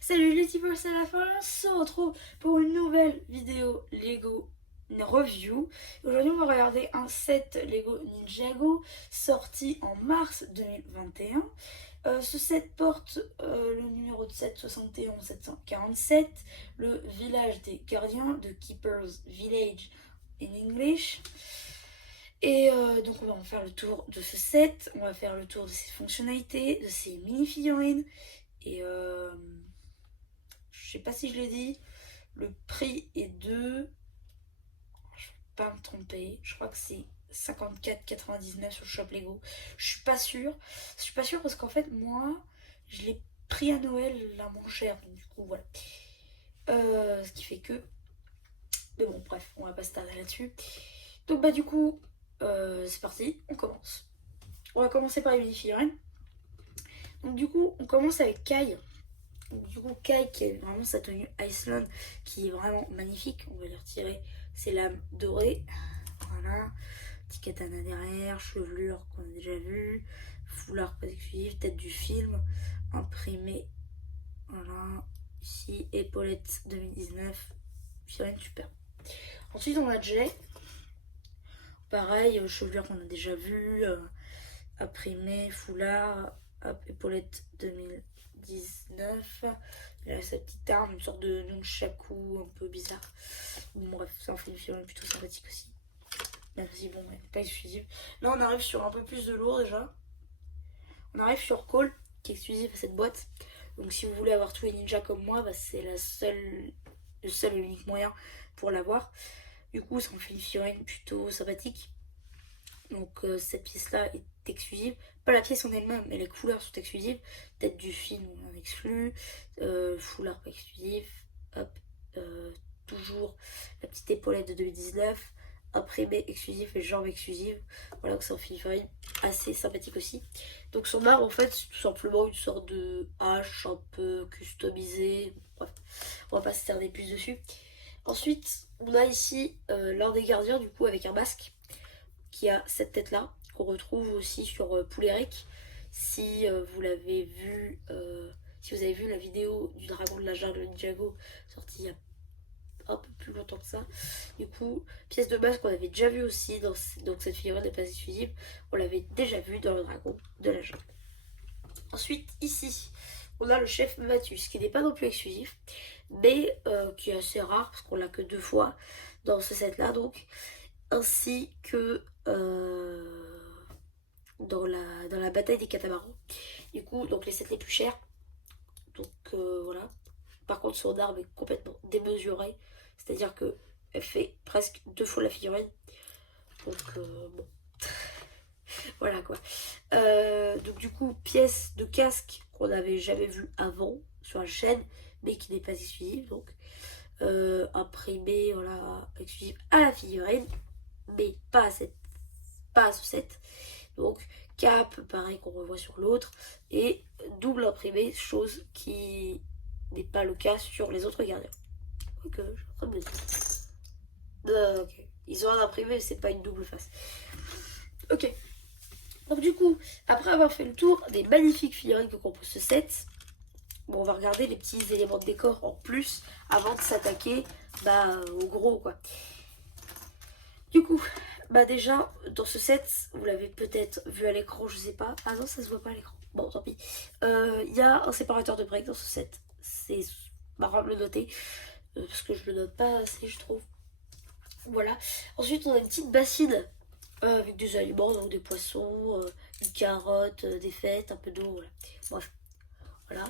Salut les tipeurs, c'est la fin, on se retrouve pour une nouvelle vidéo Lego Review. Aujourd'hui on va regarder un set Lego Ninjago sorti en mars 2021. Ce set porte le numéro de 771 747, le village des gardiens, de Keeper's Village in English. Et donc on va en faire le tour de ce set, on va faire le tour de ses fonctionnalités, de ses mini-figurines. Et je sais pas si je l'ai dit, le prix est de, je vais pas me tromper, je crois que c'est 54,99 sur Shop Lego. Je suis pas sûre parce qu'en fait moi je l'ai pris à Noël la moins chère, donc du coup voilà. Ce qui fait que, mais bon bref, on va pas se tarder là-dessus. Donc bah du coup c'est parti, on commence. On va commencer par les mini-figurines. Donc du coup on commence avec Kai. Du coup, Kai qui a vraiment sa tenue Iceland qui est vraiment magnifique. On va lui retirer ses lames dorées. Voilà. Petit katana derrière, chevelure qu'on a déjà vu, foulard pas exclusif, tête du film, imprimé. Voilà. Ici, épaulette 2019. Figurine super. Ensuite, on a Jay. Pareil, chevelure qu'on a déjà vu, imprimé, foulard, hop, épaulette 2019. Il a sa petite arme, une sorte de nunchaku un peu bizarre. Bon, bref, ça en fait une figurine plutôt sympathique aussi. Même si, bon, elle n'est pas exclusive. Là, on arrive sur un peu plus de lourd déjà. On arrive sur Cole, qui est exclusif à cette boîte. Donc, si vous voulez avoir tous les ninjas comme moi, bah, c'est le seul et unique moyen pour l'avoir. Du coup, ça en fait une figurine plutôt sympathique. Donc, cette pièce-là est exclusive. Pas la pièce en elle-même, mais les couleurs sont exclusives. Tête du film, on en exclut. Foulard pas exclusif. Hop. Toujours la petite épaulette de 2019. Imprimé exclusif et jambes exclusives. Voilà, que c'est un figurine assez sympathique aussi. Donc son arme, en fait, c'est tout simplement une sorte de hache un peu customisée. Bref, on va pas s'attarder plus dessus. Ensuite, on a ici l'un des gardiens, du coup, avec un masque qui a cette tête là qu'on retrouve aussi sur Pouleric. Si vous l'avez vu, si vous avez vu la vidéo du dragon de la jungle Ninjago sortie il y a un peu plus longtemps que ça, du coup pièce de base qu'on avait déjà vu aussi dans donc cette figurine n'est pas exclusive, on l'avait déjà vu dans le dragon de la jungle. Ensuite ici on a le chef Matus qui n'est pas non plus exclusif mais qui est assez rare parce qu'on l'a que 2 fois dans ce set là, donc ainsi que dans la bataille des catamarans. Du coup, donc les sets les plus chers. Donc voilà. Par contre, son arme est complètement démesurée. C'est-à-dire que elle fait presque 2 fois la figurine. Donc bon. Voilà quoi. Donc du coup, pièce de casque qu'on n'avait jamais vue avant sur la chaîne, mais qui n'est pas exclusive. Donc imprimé, voilà, exclusive à la figurine, mais pas à ce set. Donc cap, pareil qu'on revoit sur l'autre, et double imprimé, chose qui n'est pas le cas sur les autres gardiens. Ok, je suis en train de me dire. Ok. Ils ont un imprimé, mais c'est pas une double face. Ok. Donc du coup, après avoir fait le tour des magnifiques figurines que compose ce set, bon, on va regarder les petits éléments de décor en plus avant de s'attaquer au gros quoi. Du coup, bah déjà, dans ce set, vous l'avez peut-être vu à l'écran, je sais pas. Ah non, ça se voit pas à l'écran. Bon, tant pis. Il y a un séparateur de break dans ce set. C'est marrant de le noter. Parce que je le note pas assez, je trouve. Voilà. Ensuite, on a une petite bassine avec des aliments, donc des poissons, une carotte, des fêtes, un peu d'eau. Voilà. Bref, voilà.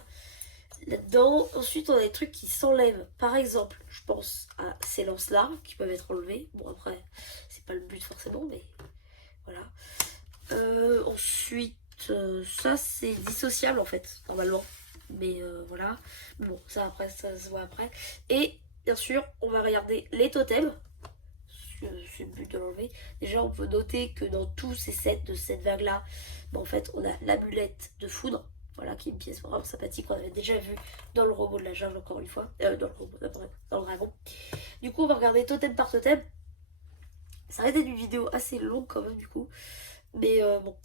Là-dedans, ensuite, on a des trucs qui s'enlèvent. Par exemple, je pense à ces lance-là qui peuvent être enlevés. Bon, après, c'est pas le but forcément, mais voilà. Ensuite, ça c'est dissociable en fait, normalement. Mais voilà. Bon, ça après, ça se voit après. Et bien sûr, on va regarder les totems. C'est le but de l'enlever. Déjà, on peut noter que dans tous ces sets de cette vague-là, en fait, on a l'amulette de foudre. Voilà, qui est une pièce vraiment sympathique qu'on avait déjà vu dans le robot de la jungle, encore une fois. Dans le robot, dans le dragon. Du coup, on va regarder totem par totem. Ça va être une vidéo assez longue quand même, du coup. Mais bon.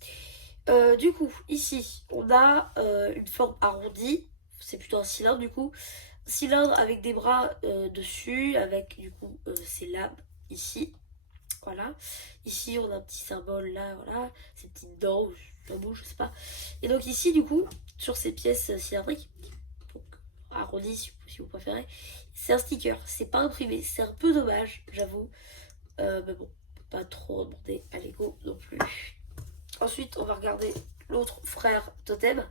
Du coup, ici, on a une forme arrondie, c'est plutôt un cylindre du coup. Cylindre avec des bras dessus, avec du coup ses lames ici. Voilà. Ici, on a un petit symbole là, voilà. Ces petites dents, ou la bouche, je sais pas. Et donc ici, du coup, sur ces pièces cylindriques, donc arrondies si vous préférez, c'est un sticker. C'est pas imprimé. C'est un peu dommage, j'avoue. Mais bon, pas trop demander à Lego non plus. Ensuite, on va regarder l'autre frère totem,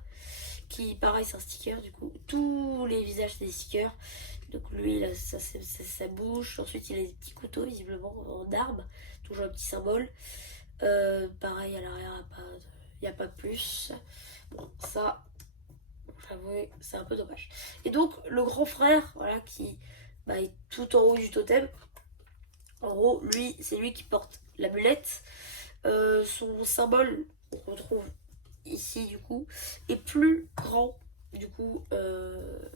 qui pareil, c'est un sticker. Du coup, tous les visages, c'est des stickers. Donc lui, là, ça c'est sa bouche. Ensuite, il a des petits couteaux, visiblement, en arbre. Toujours un petit symbole. Pareil, à l'arrière, il n'y a pas de plus. Bon, ça, j'avoue, c'est un peu dommage. Et donc, le grand frère, voilà, qui est tout en haut du totem. En gros, lui, c'est lui qui porte l'amulette. Son symbole, on retrouve ici, du coup, est plus grand. Du coup,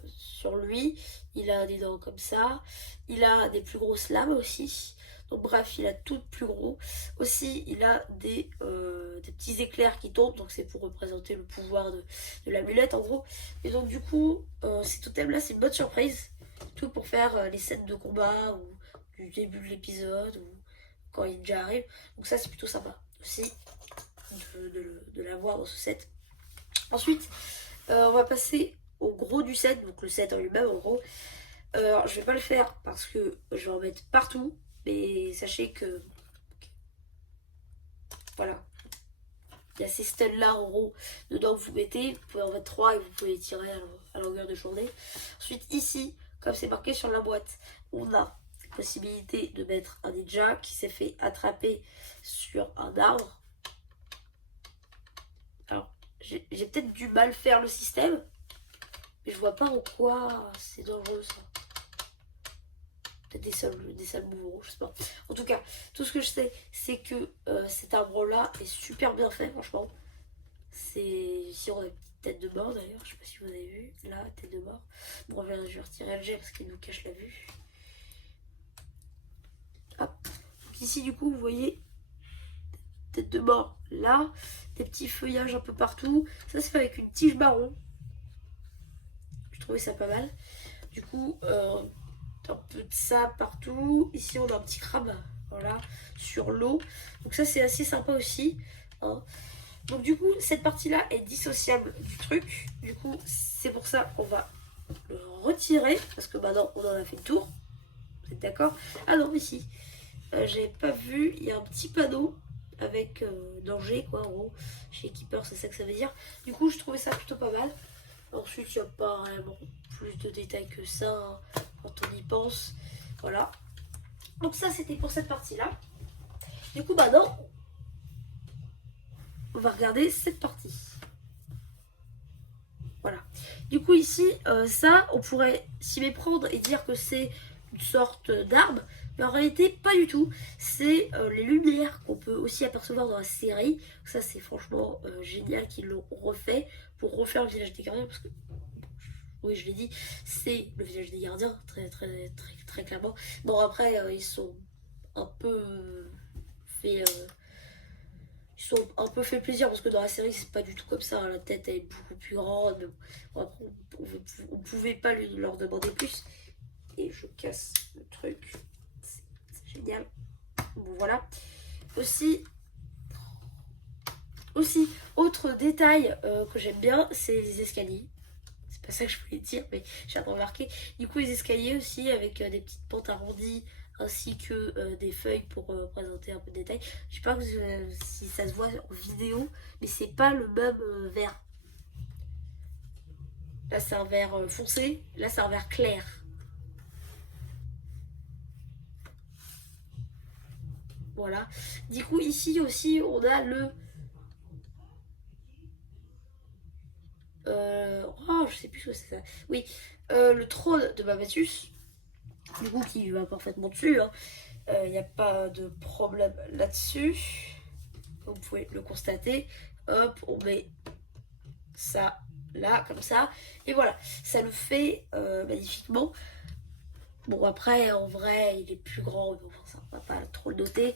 sur lui, il a des dents comme ça. Il a des plus grosses lames aussi. Donc bref, il a tout plus gros. Aussi, il a des petits éclairs qui tombent. Donc c'est pour représenter le pouvoir de l'amulette en gros. Et donc du coup, ces totems-là, c'est une bonne surprise. Tout pour faire les scènes de combat ou du début de l'épisode ou quand il déjà arrive. Donc ça, c'est plutôt sympa aussi de l'avoir dans ce set. Ensuite, on va passer au gros du set, donc le set en lui-même en gros. Je vais pas le faire parce que je vais en mettre partout, mais sachez que voilà, il y a ces studs là en gros dedans que vous mettez, vous pouvez en mettre 3 et vous pouvez les tirer à longueur de journée. Ensuite ici, comme c'est marqué sur la boîte, on a la possibilité de mettre un ninja qui s'est fait attraper sur un arbre. Alors j'ai peut-être du mal faire le système, mais je vois pas en quoi c'est dangereux ça. Peut-être des sales mouvements, je sais pas. En tout cas, tout ce que je sais, c'est que cet arbre-là est super bien fait, franchement. C'est ici on a une petite tête de mort d'ailleurs, je sais pas si vous avez vu. Là, tête de mort. Bon, je vais retirer le jet parce qu'il nous cache la vue. Hop. Donc ici, du coup, vous voyez tête de mort là, des petits feuillages un peu partout. Ça, c'est fait avec une tige marron. Je trouvais ça pas mal. Du coup, un peu de ça partout. Ici, on a un petit crabe, voilà, sur l'eau. Donc ça, c'est assez sympa aussi. Hein. Donc du coup, cette partie-là est dissociable du truc. Du coup, c'est pour ça qu'on va le retirer. Parce que maintenant, on en a fait le tour. Vous êtes d'accord? Ah non, ici, j'avais pas vu. Il y a un petit panneau avec danger, quoi, en gros. Chez Keeper, c'est ça que ça veut dire. Du coup, je trouvais ça plutôt pas mal. Ensuite, il n'y a pas vraiment plus de détails que ça hein, quand on y pense. Voilà. Donc ça, c'était pour cette partie-là. Du coup, maintenant, on va regarder cette partie. Voilà. Du coup, ici, ça, on pourrait s'y méprendre et dire que c'est une sorte d'arbre. Mais en réalité, pas du tout. C'est les lumières qu'on peut aussi apercevoir dans la série. Ça, c'est franchement génial qu'ils l'ont refait pour refaire le village des gardiens. Parce que oui, je l'ai dit, c'est le village des gardiens, très clairement. Bon, après, ils sont un peu fait. Ils sont un peu fait plaisir parce que dans la série, c'est pas du tout comme ça. Hein. La tête elle est beaucoup plus grande. Mais bon, après, on pouvait pas leur demander plus. Et je casse le truc. C'est génial. Bon, voilà. Aussi, autre détail que j'aime bien, c'est les escaliers. C'est pas ça que je voulais dire, mais j'ai remarqué. Du coup, les escaliers aussi avec des petites pentes arrondies ainsi que des feuilles pour présenter un peu de détails. Je sais pas si ça se voit en vidéo, mais c'est pas le même vert. Là, c'est un vert foncé, là, c'est un vert clair. Voilà. Du coup, ici aussi, on a le oh, je sais plus ce que c'est ça. Oui, le trône de Babatus, du coup, qui va parfaitement dessus. Il n'y a pas de problème là-dessus. Vous pouvez le constater. Hop, on met ça là, comme ça. Et voilà, ça le fait magnifiquement. Bon, après, en vrai, il est plus grand, mais bon, ça, on va pas trop le noter.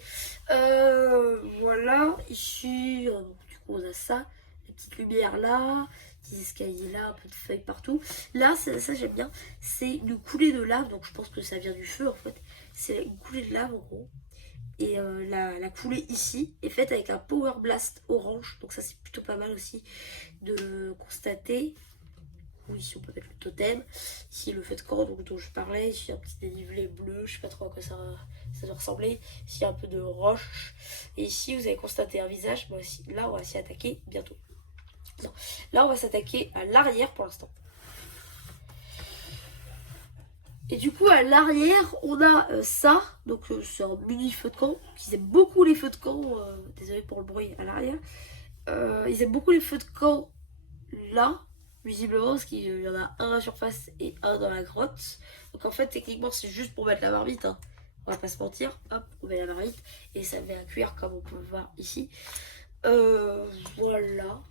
Voilà, ici, du coup, on a ça. petites lumières là, petits escaliers là, un peu de feuilles partout. Là, ça j'aime bien, c'est une coulée de lave, donc je pense que ça vient du feu en fait. C'est une coulée de lave en gros. Et la coulée ici est faite avec un Power Blast orange, donc ça c'est plutôt pas mal aussi de le constater. Oui, ici on peut mettre le totem. Ici le feu de camp dont je parlais. Ici un petit dénivelé bleu, je sais pas trop à quoi ça doit ressembler. Ici un peu de roche. Et ici vous avez constaté un visage. Bon, ici, là on va s'y attaquer bientôt. Non. Là on va s'attaquer à l'arrière pour l'instant. Et du coup à l'arrière on a ça. Donc c'est un mini feu de camp. Ils aiment beaucoup les feux de camp. Désolé pour le bruit à l'arrière. Ils aiment beaucoup les feux de camp là. Visiblement, parce qu'il y en a un à la surface et un dans la grotte. Donc en fait, techniquement, c'est juste pour mettre la marmite. Hein. On va pas se mentir. Hop, on met la marmite. Et ça met à cuire, comme on peut le voir ici. Voilà.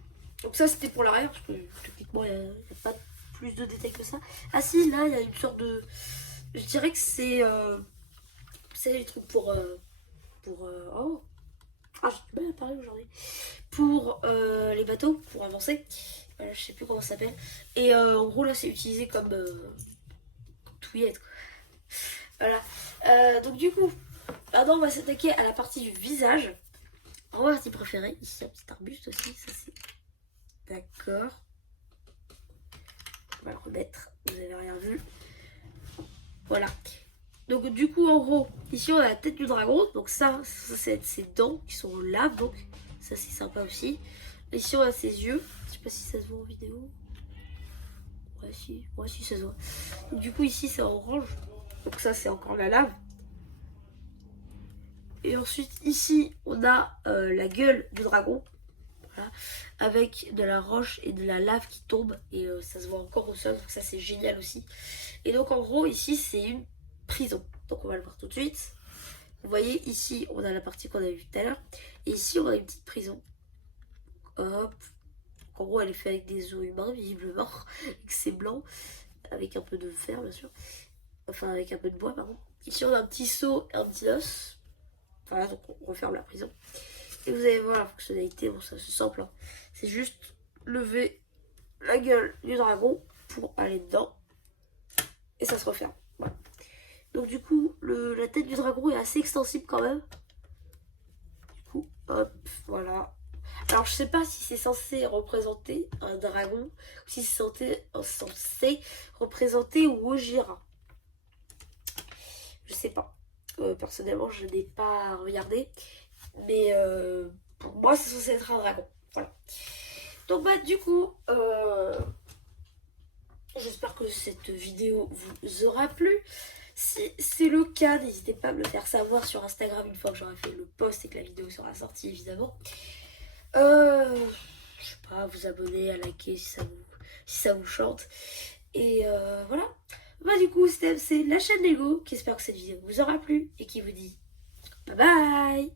Donc ça, c'était pour l'arrière, parce que techniquement, il n'y a pas plus de détails que ça. Ah si, là, il y a une sorte de... Je dirais que c'est... c'est les trucs pour... oh. Ah, j'ai du mal à parler aujourd'hui. Pour les bateaux, pour avancer. Je sais plus comment ça s'appelle. Et en gros, là, c'est utilisé comme touillette. Voilà. Donc, du coup, maintenant, on va s'attaquer à la partie du visage. En partie préférée. Ici, un petit arbuste aussi. Ça, c'est. D'accord. On va le remettre. Vous avez rien vu. Voilà. Donc, du coup, en gros, ici, on a la tête du dragon. Donc, ça c'est ses dents qui sont en lave. Donc, ça, c'est sympa aussi. Ici, on a ses yeux. Je sais pas si ça se voit en vidéo. Ouais, si ça se voit. Donc, du coup, ici, c'est orange. Donc, ça, c'est encore la lave. Et ensuite, ici, on a la gueule du dragon. Voilà. Avec de la roche et de la lave qui tombe. Et ça se voit encore au sol. Donc, ça, c'est génial aussi. Et donc, en gros, ici, c'est une prison. Donc, on va le voir tout de suite. Vous voyez, ici, on a la partie qu'on avait vue tout à l'heure. Et ici, on a une petite prison. Hop. En gros, elle est faite avec des os humains, visiblement. Et que c'est blanc. Avec un peu de fer, bien sûr. Enfin, avec un peu de bois, pardon. Ici, on a un petit seau et un petit os. Voilà, donc on referme la prison. Et vous allez voir la fonctionnalité. Bon, c'est simple. Hein. C'est juste lever la gueule du dragon pour aller dedans. Et ça se referme. Voilà. Donc, du coup, la tête du dragon est assez extensible quand même. Du coup, hop, voilà. Alors je sais pas si c'est censé représenter un dragon ou si c'est censé représenter Wojira. Je sais pas. Personnellement je n'ai pas regardé. Mais pour moi c'est censé être un dragon. Voilà. Donc bah du coup j'espère que cette vidéo vous aura plu. Si c'est le cas, n'hésitez pas à me le faire savoir sur Instagram une fois que j'aurai fait le post et que la vidéo sera sortie évidemment. Je sais pas, vous abonner, à liker si ça vous chante. Et voilà. Bah du coup, c'est la chaîne Lego qui espère que cette vidéo vous aura plu et qui vous dit bye bye.